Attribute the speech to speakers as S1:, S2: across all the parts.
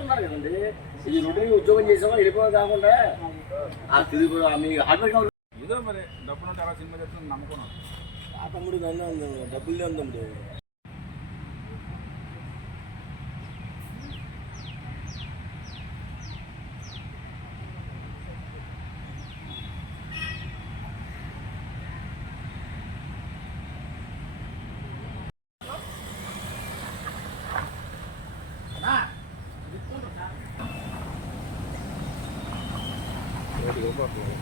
S1: ఉన్నారు కదండి. ఇది రొటీన్ ఉద్యోగం చేసామా వెళ్ళిపోవడం కాకుండా ఆ తిరిగి మీ
S2: ఏదో మరి డబ్బులు ఉంటే అలా సినిమా చేస్తుంది నమ్ముకున్నాను
S1: ఆ తమ్ముడు అందాం డబ్బులు లేని తమ్ముడు. Доброго.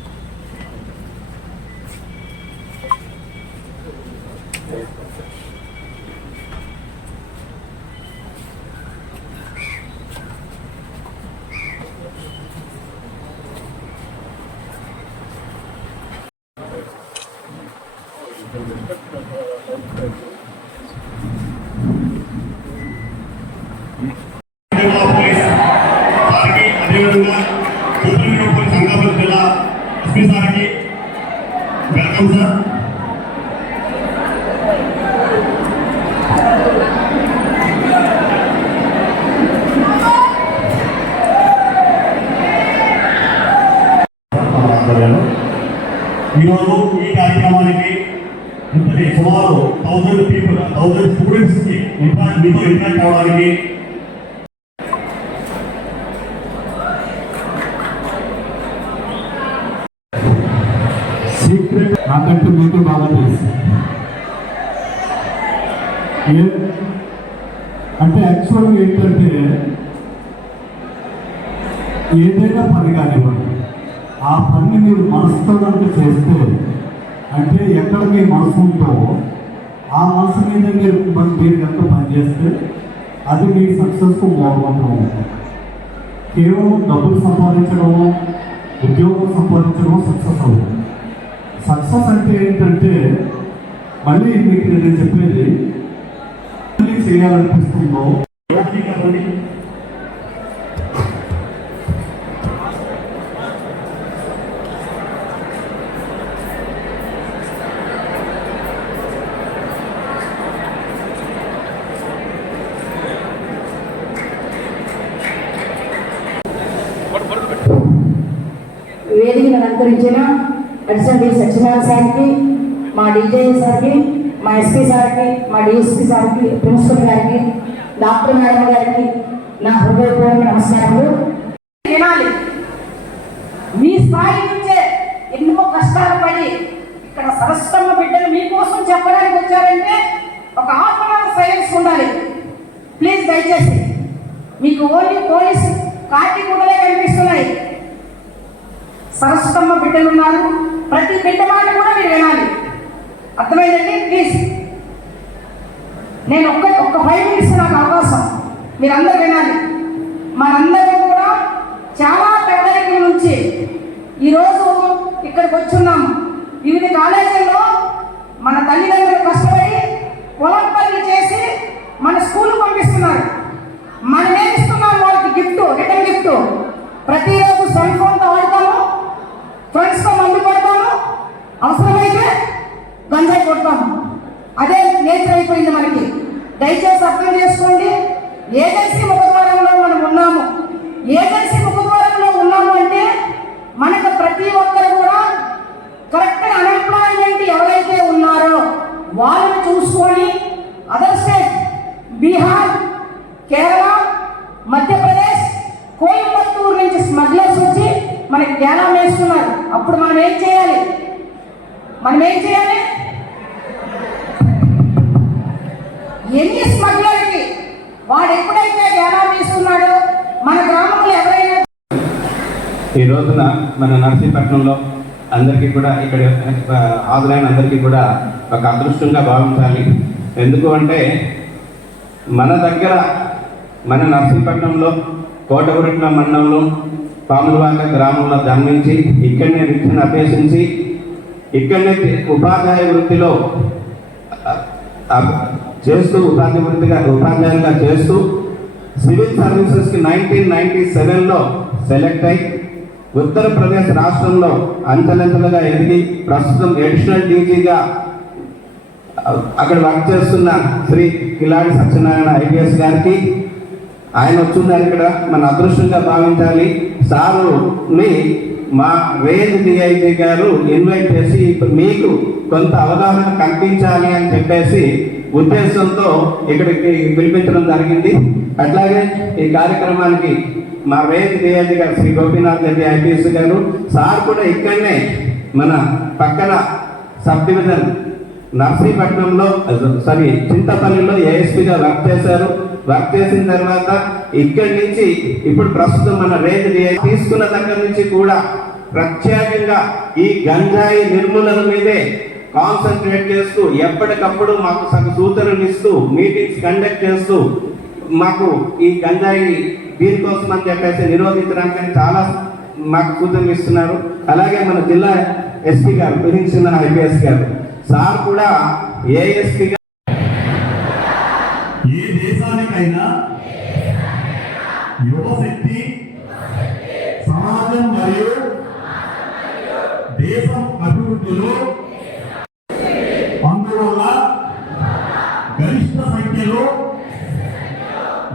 S3: జిల్లా పోలీస్ సార్కి అదేవిధంగా సూపరింటెండెంట్ సంగాపల్లి జిల్లా ఎస్పీ సార్కి వెల్కమ్ సార్ ఆధ్వర్యంలో ఈరోజు ఈ కార్యక్రమానికి ఇంతటి సుమారు థౌజండ్ పీపుల్ థౌజండ్ స్టూడెంట్స్కి ఇంట్రాక్ట్ మీతో ఇంట్రాక్ట్ అవ్వడానికి
S4: సీక్రెట్ నాకంటే మీకు బాగా తెలుసు. అంటే యాక్చువల్గా ఏంటంటే ఏదైనా పని కానివ్వండి ఆ పని మీరు మనసుతో కనుక చేస్తే అంటే ఎక్కడ మీ మనసు ఉందో ఆ మనసు మీద మీరు మీరు కనుక పని చేస్తే అది మీ సక్సెస్కు మూలమంత్రం కేవలం డబ్బులు సంపాదించడము ఉద్యోగం సంపాదించడం సక్సెస్ అవుతుంది సక్సెస్ అంటే ఏంటంటే మళ్ళీ మీకు నేను చెప్పేది మళ్ళీ చేయాలనిపిస్తుందో
S3: వ్యవస్థీకరణని
S5: వేదికను అలంకరించిన అడిషనల్ సత్యనారాయణ సార్కి మా డీజే సార్కి మా ఎస్పీ సార్కి మా డిఎస్పీ సార్కి ప్రిన్సిపల్ గారికి డాక్టర్ మేడం గారికి నా హృదయపూర్వక నమస్కారములు. వినాలి. మీ స్థాయి నుంచే ఎన్నో కష్టాలు పడి ఇక్కడ సరస్వమ్మ బిడ్డలు మీకోసం చెప్పడానికి వచ్చారంటే ఒక హాఫ్ అన్ అవర్ సైలెన్స్ ఉండాలి. ప్లీజ్ దయచేసి మీకు ఓన్లీ పోలీస్ కాకి కూడా కనిపిస్తున్నాయి. సరస్వతమ్మ బిడ్డలు ఉన్నారు. ప్రతి బిడ్డ మాట కూడా మీరు వినాలి. అర్థమైందండి? ప్లీజ్ నేను ఒక్క ఒక్క ఫైవ్ మినిట్స్ నాకు అవకాశం. మీరందరూ వినాలి. మనందరూ కూడా చాలా పేదరికం నుంచి ఈరోజు ఇక్కడికి వచ్చున్నాము వివిధ కాలేజీల్లో మన తల్లిదండ్రులు కష్టపడి పొలం పనులు చేసి మన స్కూల్ పంపిస్తున్నారు. మనం ఏమిస్తున్నాం వాళ్ళకి గిఫ్ట్ రిటర్న్ గిఫ్ట్. ప్రతి గంజాయి అదే నేచర్ అయిపోయింది మనకి. దయచేసి అర్థం చేసుకోండి. ఏజెన్సీ ముఖద్వారంలో మనం ఉన్నాము. ఏజెన్సీ ముఖద్వారంలో ఉన్నాము అంటే మనకు ప్రతి ఒక్కరు కూడా కరెక్ట్గా అన్ఎంప్లాయ్మెంట్ ఎవరైతే ఉన్నారో వాళ్ళని చూసుకొని అదర్ స్టేట్ బీహార్ కేరళ మధ్యప్రదేశ్ కోయంబత్తూరు నుంచి స్మగ్లర్స్ వచ్చి మన గేలం వేస్తున్నారు అప్పుడు మనం ఏం చేయాలి? మనం ఏం చేయాలి? ఎన్ని స్మగ్లర్కి వాడు ఎప్పుడైతే గేలం వేస్తున్నాడో మన గ్రామంలో ఎవరైనా
S6: ఈ రోజున మన నర్సీపట్నంలో అందరికీ కూడా ఇక్కడ హాజరైన అందరికీ కూడా ఒక అదృష్టంగా భావించాలి. ఎందుకు అంటే మన దగ్గర మన నర్సీపట్నంలో కోటగురిట్ల మండలంలో పాములవాక గ్రామంలో జన్మించి ఇక్కడనే విద్యను అభ్యసించి ఇక్కడనే ఉపాధ్యాయ వృత్తిలో చేస్తూ ఉపాధ్యవృత్తిగా ఉపాధ్యాయులుగా చేస్తూ సివిల్ సర్వీసెస్కి నైన్టీన్ నైన్టీ సెవెన్లో సెలెక్ట్ అయి ఉత్తరప్రదేశ్ రాష్ట్రంలో అంచెలంచెలుగా ఎదిగి ప్రస్తుతం అడిషనల్ డీజీగా అక్కడ వర్క్ చేస్తున్న శ్రీ కిలాడి సత్యనారాయణ ఐపీఎస్ గారికి ఆయన వచ్చున్నారు ఇక్కడ మన అదృష్టంగా భావించాలి. సారుని మా రేంజ్ డిఐజీ గారు ఇన్వైట్ చేసి ఇప్పుడు మీకు కొంత అవగాహన కల్పించాలి అని చెప్పేసి ఉద్దేశంతో ఇక్కడికి పిలిపించడం జరిగింది. అట్లాగే ఈ కార్యక్రమానికి మా రేంజ్ డిఐజీ గారు శ్రీ గోపీనాథ్ రెడ్డి ఐపీఎస్ గారు సార్ కూడా ఇక్కడనే మన పక్కన సబ్ డివిజన్ నర్సీపట్నంలో సారీ చింతపల్లిలో ఏఎస్పీగా వర్క్ చేశారు. వర్క్ చేసిన తర్వాత ఇక్కడి నుంచి ఇప్పుడు ప్రస్తుతం మన రేంజ్ తీసుకున్న దగ్గర నుంచి కూడా ప్రత్యేకంగా ఈ గంజాయి నిర్మూలన మీదే కాన్సన్ట్రేట్ చేస్తూ ఎప్పటికప్పుడు మాకు సగ సూచనలు ఇస్తూ మీటింగ్స్ కండక్ట్ చేస్తూ మాకు ఈ గంజాయి దీనికోసం అని చెప్పేసి నిరోధించడానికి చాలా మాకు సూచనలు ఇస్తున్నారు. అలాగే మన జిల్లా ఎస్పీ గారు గురించిన ఐపీఎస్ గారు సార్ కూడా ఏఎస్పీగా
S3: ఏ దేశానికైనా యువశక్తి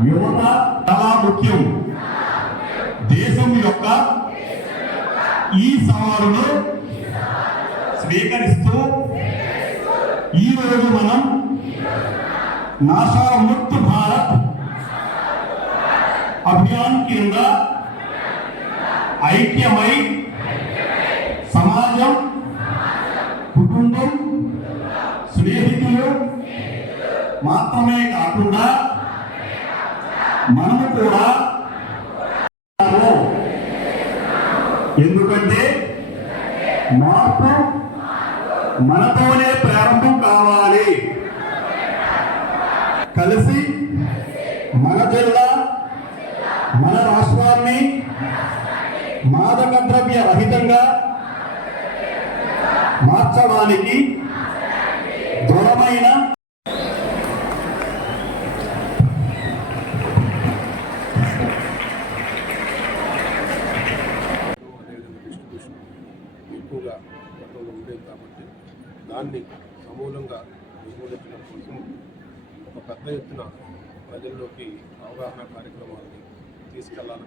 S3: యువత చాలా ముఖ్యం. దేశం యొక్క ఈ సవాలును స్వీకరిస్తూ ఈరోజు మనం నాసా ముక్త్ భారత్ అభియాన్ కింద ఐక్యమై మనము కూడా ఎందుకంటే మార్పు మనతోనే ప్రారంభం కావాలి. కలిసి మన జిల్లా మన రాష్ట్రాన్ని మాదక ద్రవ్య రహితంగా మార్చడానికి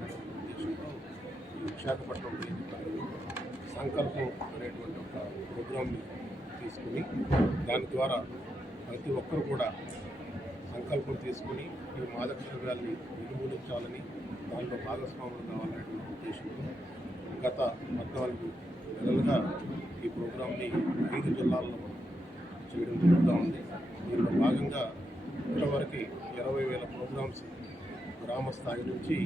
S2: ఉద్దేశంతో ఈ విశాఖపట్నం సంకల్పం అనేటువంటి ఒక ప్రోగ్రామ్ని తీసుకుని దాని ద్వారా ప్రతి ఒక్కరు కూడా సంకల్పం తీసుకుని ఈ మాదక ద్రవ్యాల్ని నిర్మూలించాలని దానిలో భాగస్వాములు కావాలనేటువంటి ఉద్దేశంతో గత పద్నాలుగు నెలలుగా ఈ ప్రోగ్రాంని ఐదు జిల్లాల్లో చేయడం జరుగుతూ ఉంది. దీనిలో భాగంగా ఇప్పటివరకు ఇరవై వేల ప్రోగ్రామ్స్ గ్రామ స్థాయి నుంచి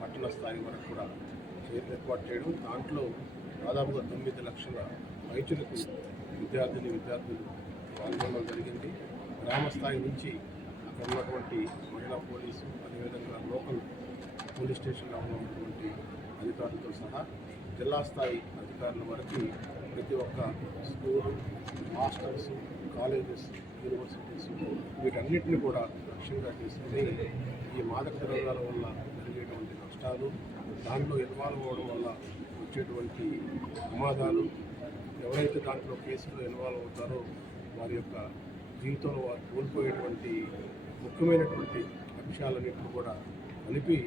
S2: పట్టణ స్థాయి వరకు కూడా ఏర్పాటు చేయడం. దాంట్లో దాదాపుగా తొమ్మిది లక్షల రైతులకు విద్యార్థిని విద్యార్థులు పాల్గొనడం జరిగింది. గ్రామ స్థాయి నుంచి అక్కడ ఉన్నటువంటి మహిళా పోలీసు అదేవిధంగా లోకల్ పోలీస్ స్టేషన్లో ఉన్నటువంటి అధికారులతో సహా జిల్లా స్థాయి అధికారుల వరకు ప్రతి ఒక్క స్కూలు మాస్టర్స్ కాలేజెస్ యూనివర్సిటీస్ వీటన్నిటిని కూడా లక్ష్యంగా తీసుకుని ఈ మాదక ద్రవ్యాల వల్ల జరిగేటువంటి దాంట్లో ఇన్వాల్వ్ అవ్వడం వల్ల వచ్చేటువంటి ప్రమాదాలు ఎవరైతే దాంట్లో కేసులో ఇన్వాల్వ్ అవుతారో వారి యొక్క జీవితంలో వారు కోల్పోయేటువంటి ముఖ్యమైనటువంటి అంశాలన్నింటినీ కూడా కలిపి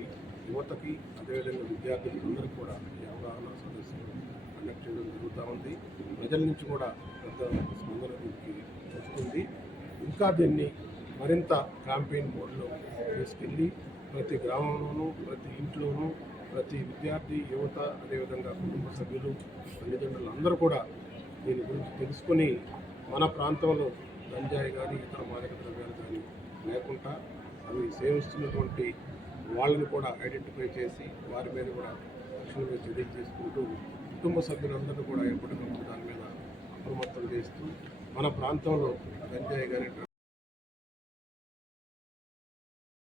S2: యువతకి అదేవిధంగా విద్యార్థులకు అందరికీ కూడా ఈ అవగాహన సదస్సులు కండక్ట్ చేయడం జరుగుతూ ఉంది. ప్రజల నుంచి కూడా పెద్ద స్పందన దీనికి వస్తుంది. ఇంకా దీన్ని మరింత క్యాంపెయిన్ మోడ్లో తీసుకెళ్ళి ప్రతి గ్రామంలోనూ ప్రతి ఇంట్లోనూ ప్రతి విద్యార్థి యువత అదేవిధంగా కుటుంబ సభ్యులు తల్లిదండ్రులు అందరూ కూడా దీని గురించి తెలుసుకొని మన ప్రాంతంలో గంజాయి కానీ ఇతర మాదక ద్రవ్యాలు కానీ లేకుండా అవి సేవిస్తున్నటువంటి వాళ్ళని కూడా ఐడెంటిఫై చేసి వారి మీద కూడా తక్షణమే చర్యలు తీసుకుంటూ కుటుంబ సభ్యులందరూ కూడా ఎప్పటికప్పుడు దాని మీద అప్రమత్తం చేస్తూ మన ప్రాంతంలో గంజాయి కానీ